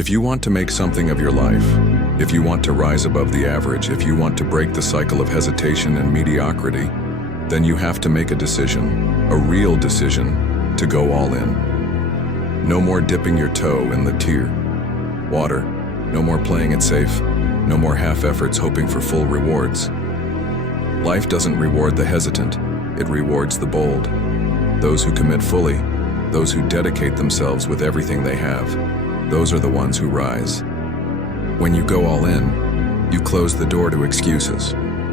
If you want to make something of your life, if you want to rise above the average, if you want to break the cycle of hesitation and mediocrity, then you have to make a decision, a real decision, to go all in. No more dipping your toe in the water. No more playing it safe. No more half efforts hoping for full rewards. Life doesn't reward the hesitant, it rewards the bold. Those who commit fully, those who dedicate themselves with everything they have, those are the ones who rise. When you go all in, you close the door to excuses.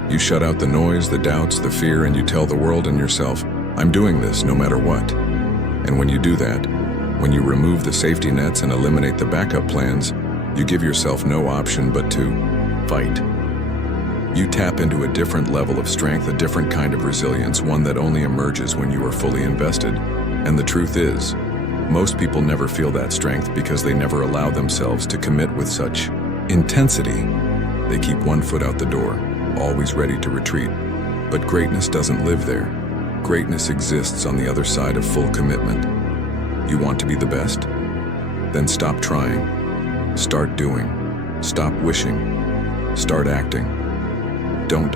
You shut out the noise, the doubts, the fear, and you tell the world and yourself, I'm doing this no matter what. And when you do that, when you remove the safety nets and eliminate the backup plans, you give yourself no option but to fight. You tap into a different level of strength, a different kind of resilience, one that only emerges when you are fully invested. And the truth is, most people never feel that strength because they never allow themselves to commit with such intensity. They keep one foot out the door, always ready to retreat. But greatness doesn't live there. Greatness exists on the other side of full commitment. You want to be the best? Then stop trying. Start doing. Stop wishing. Start acting. Don't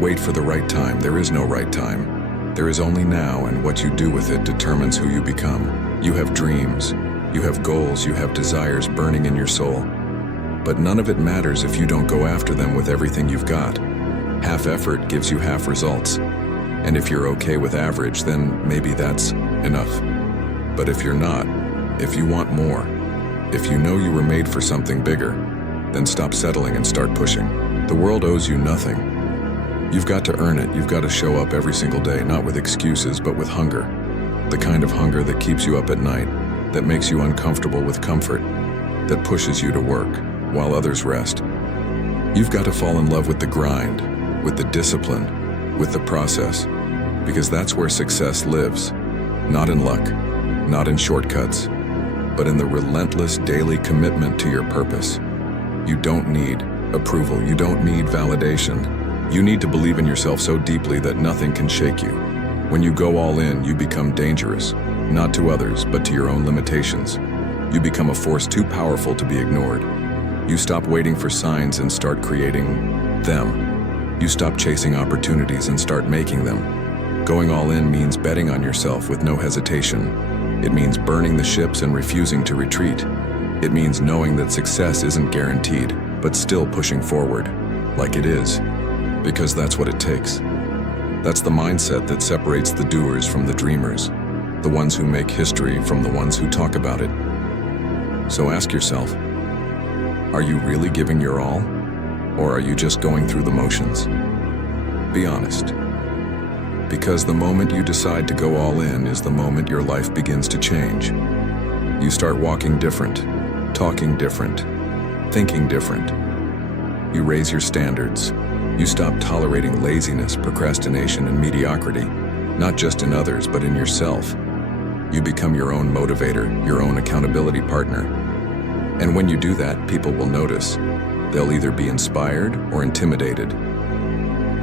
wait for the right time. There is no right time. There is only now, and what you do with it determines who you become. You have dreams, you have goals, you have desires burning in your soul. But none of it matters if you don't go after them with everything you've got. Half effort gives you half results. And if you're okay with average, then maybe that's enough. But if you're not, if you want more, if you know you were made for something bigger, then stop settling and start pushing. The world owes you nothing. You've got to earn it. You've got to show up every single day, not with excuses, but with hunger. The kind of hunger that keeps you up at night, that makes you uncomfortable with comfort, that pushes you to work while others rest. You've got to fall in love with the grind, with the discipline, with the process, because that's where success lives. Not in luck, not in shortcuts, but in the relentless daily commitment to your purpose. You don't need approval. You don't need validation. You need to believe in yourself so deeply that nothing can shake you. When you go all in, you become dangerous, not to others, but to your own limitations. You become a force too powerful to be ignored. You stop waiting for signs and start creating them. You stop chasing opportunities and start making them. Going all in means betting on yourself with no hesitation. It means burning the ships and refusing to retreat. It means knowing that success isn't guaranteed, but still pushing forward, like it is, because that's what it takes. That's the mindset that separates the doers from the dreamers, the ones who make history from the ones who talk about it. So ask yourself, are you really giving your all? Or are you just going through the motions? Be honest. Because the moment you decide to go all in is the moment your life begins to change. You start walking different, talking different, thinking different. You raise your standards. You stop tolerating laziness, procrastination, and mediocrity, not just in others, but in yourself. You become your own motivator, your own accountability partner. And when you do that, people will notice. They'll either be inspired or intimidated.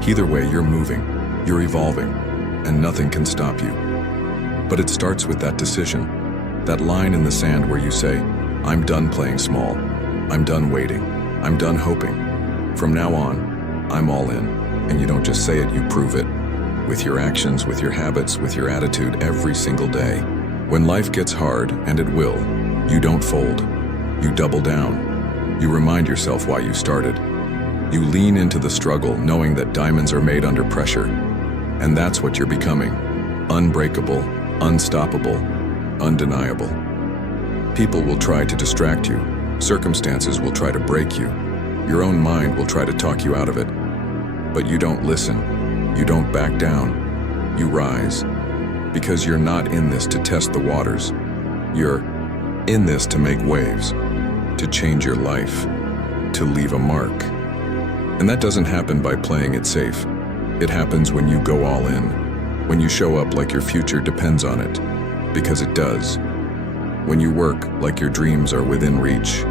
Either way, you're moving, you're evolving, and nothing can stop you. But it starts with that decision, that line in the sand where you say, I'm done playing small. I'm done waiting. I'm done hoping. From now on, I'm all in. And you don't just say it, you prove it. With your actions, with your habits, with your attitude every single day. When life gets hard, and it will, you don't fold. You double down. You remind yourself why you started. You lean into the struggle, knowing that diamonds are made under pressure. And that's what you're becoming. Unbreakable, unstoppable, undeniable. People will try to distract you. Circumstances will try to break you. Your own mind will try to talk you out of it. But you don't listen. You don't back down. You rise. Because you're not in this to test the waters. You're in this to make waves, to change your life, to leave a mark. And that doesn't happen by playing it safe. It happens when you go all in, when you show up like your future depends on it, because it does. When you work like your dreams are within reach,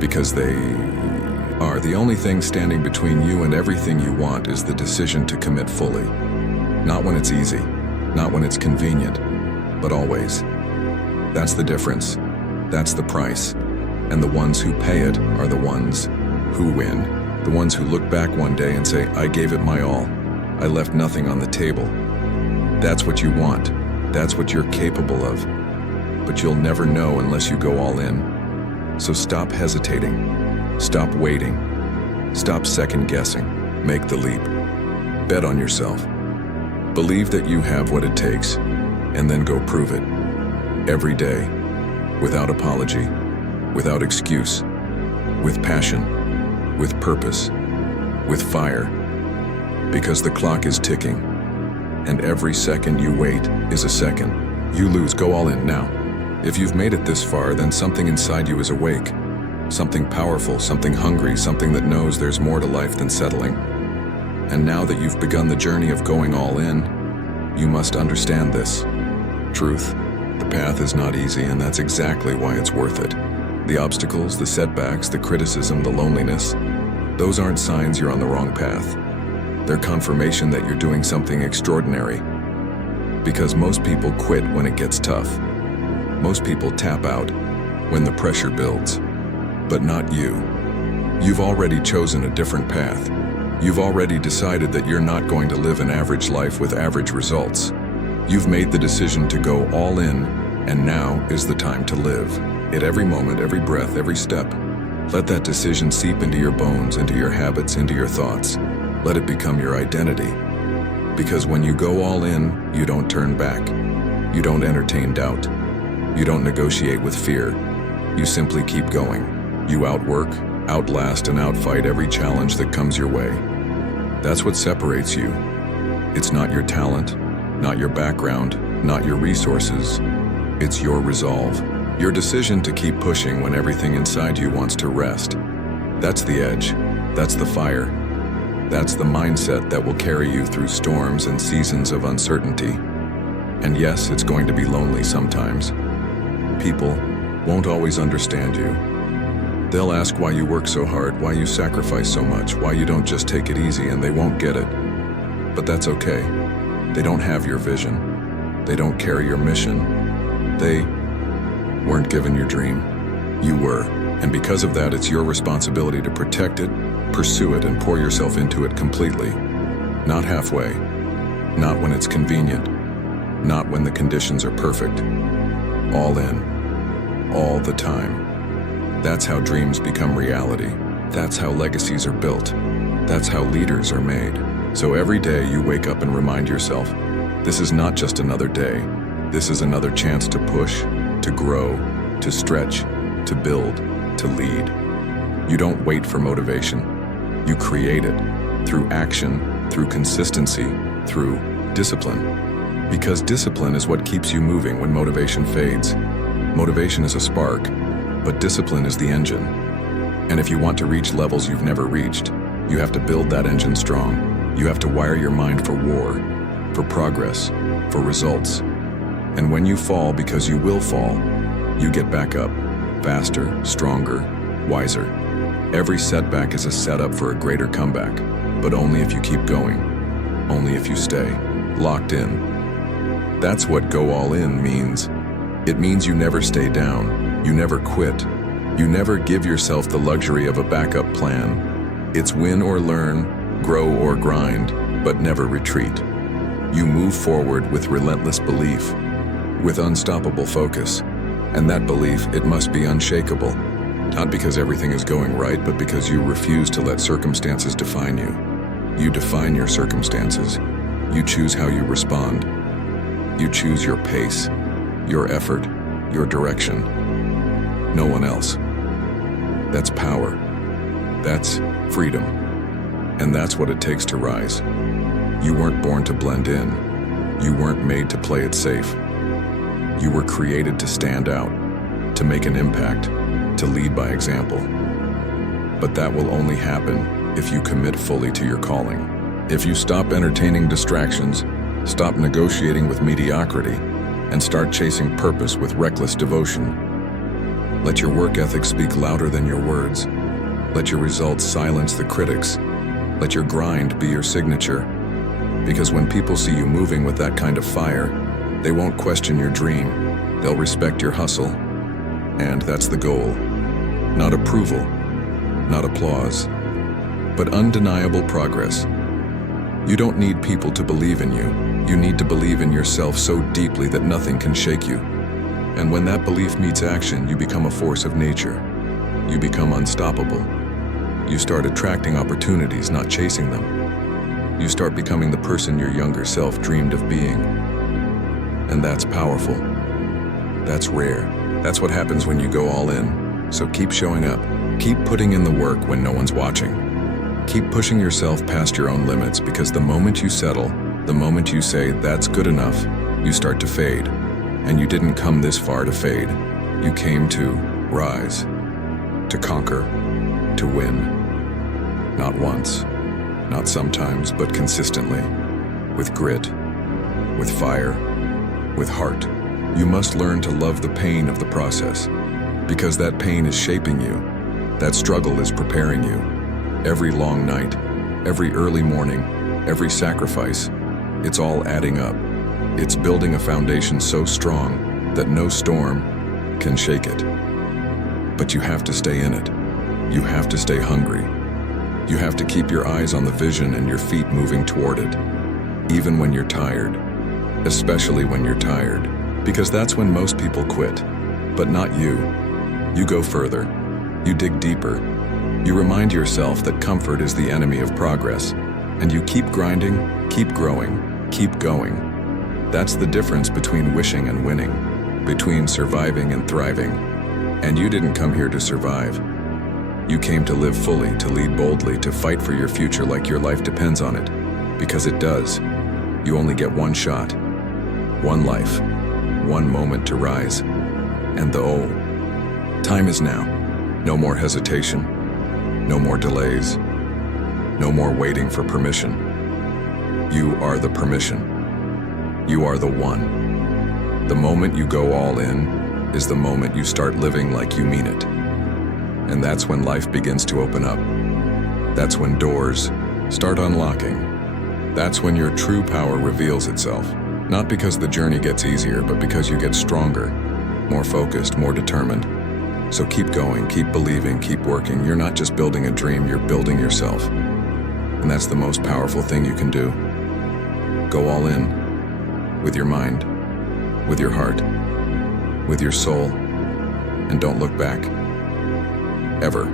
because they are. The only thing standing between you and everything you want is the decision to commit fully. Not when it's easy, not when it's convenient, but always. That's the difference. That's the price. And the ones who pay it are the ones who win. The ones who look back one day and say, I gave it my all. I left nothing on the table. That's what you want. That's what you're capable of. But you'll never know unless you go all in. So stop hesitating. Stop waiting. Stop second guessing. Make the leap. Bet on yourself. Believe that you have what it takes, and then go prove it. Every day, without apology, without excuse, with passion, with purpose, with fire. Because the clock is ticking, and every second you wait is a second you lose. Go all in now. If you've made it this far, then something inside you is awake. Something powerful, something hungry, something that knows there's more to life than settling. And now that you've begun the journey of going all in, you must understand this. Truth, the path is not easy, and that's exactly why it's worth it. The obstacles, the setbacks, the criticism, the loneliness, those aren't signs you're on the wrong path. They're confirmation that you're doing something extraordinary. Because most people quit when it gets tough. Most people tap out when the pressure builds. But not you. You've already chosen a different path. You've already decided that you're not going to live an average life with average results. You've made the decision to go all in, and now is the time to live. At every moment, every breath, every step, let that decision seep into your bones, into your habits, into your thoughts. Let it become your identity. Because when you go all in, you don't turn back. You don't entertain doubt. You don't negotiate with fear. You simply keep going. You outwork, outlast, and outfight every challenge that comes your way. That's what separates you. It's not your talent, not your background, not your resources. It's your resolve. Your decision to keep pushing when everything inside you wants to rest. That's the edge. That's the fire. That's the mindset that will carry you through storms and seasons of uncertainty. And yes, it's going to be lonely sometimes. People won't always understand you. They'll ask why you work so hard, why you sacrifice so much, why you don't just take it easy, and they won't get it. But that's okay. They don't have your vision. They don't carry your mission. They weren't given your dream. You were. And because of that, it's your responsibility to protect it, pursue it, and pour yourself into it completely. Not halfway. Not when it's convenient. Not when the conditions are perfect. All in. All the time. That's how dreams become reality. That's how legacies are built. That's how leaders are made. So every day you wake up and remind yourself, this is not just another day. This is another chance to push, to grow, to stretch, to build, to lead. You don't wait for motivation. You create it through action, through consistency, through discipline. Because discipline is what keeps you moving when motivation fades. Motivation is a spark, but discipline is the engine. And if you want to reach levels you've never reached, you have to build that engine strong. You have to wire your mind for war, for progress, for results. And when you fall, because you will fall, you get back up, faster, stronger, wiser. Every setback is a setup for a greater comeback, but only if you keep going, only if you stay locked in. That's what go all in means. It means you never stay down, you never quit, you never give yourself the luxury of a backup plan. It's win or learn, grow or grind, but never retreat. You move forward with relentless belief, with unstoppable focus, and that belief, it must be unshakable. Not because everything is going right, but because you refuse to let circumstances define you. You define your circumstances. You choose how you respond. You choose your pace, your effort, your direction. No one else. That's power. That's freedom. And that's what it takes to rise. You weren't born to blend in. You weren't made to play it safe. You were created to stand out, to make an impact, to lead by example. But that will only happen if you commit fully to your calling. If you stop entertaining distractions, stop negotiating with mediocrity, and start chasing purpose with reckless devotion. Let your work ethic speak louder than your words. Let your results silence the critics. Let your grind be your signature. Because when people see you moving with that kind of fire, they won't question your dream. They'll respect your hustle. And that's the goal. Not approval, not applause, but undeniable progress. You don't need people to believe in you. You need to believe in yourself so deeply that nothing can shake you. And when that belief meets action, you become a force of nature. You become unstoppable. You start attracting opportunities, not chasing them. You start becoming the person your younger self dreamed of being. And that's powerful. That's rare. That's what happens when you go all in. So keep showing up. Keep putting in the work when no one's watching. Keep pushing yourself past your own limits, because the moment you settle, the moment you say, that's good enough, you start to fade. And you didn't come this far to fade. You came to rise, to conquer, to win. Not once, not sometimes, but consistently. With grit, with fire, with heart. You must learn to love the pain of the process, because that pain is shaping you. That struggle is preparing you. Every long night, every early morning, every sacrifice, it's all adding up. It's building a foundation so strong that no storm can shake it. But you have to stay in it. You have to stay hungry. You have to keep your eyes on the vision and your feet moving toward it, even when you're tired, especially when you're tired, because that's when most people quit. But not you. You go further. You dig deeper. You remind yourself that comfort is the enemy of progress, and you keep grinding, keep growing, keep going. That's the difference between wishing and winning, between surviving and thriving. And you didn't come here to survive. You came to live fully, to lead boldly, to fight for your future like your life depends on it. Because it does. You only get one shot, one life, one moment to rise. And time is now. No more hesitation. No more delays. No more waiting for permission. You are the permission. You are the one. The moment you go all in is the moment you start living like you mean it. And that's when life begins to open up. That's when doors start unlocking. That's when your true power reveals itself. Not because the journey gets easier, but because you get stronger, more focused, more determined. So keep going, keep believing, keep working. You're not just building a dream, you're building yourself. And that's the most powerful thing you can do. Go all in, with your mind, with your heart, with your soul, and don't look back. Ever.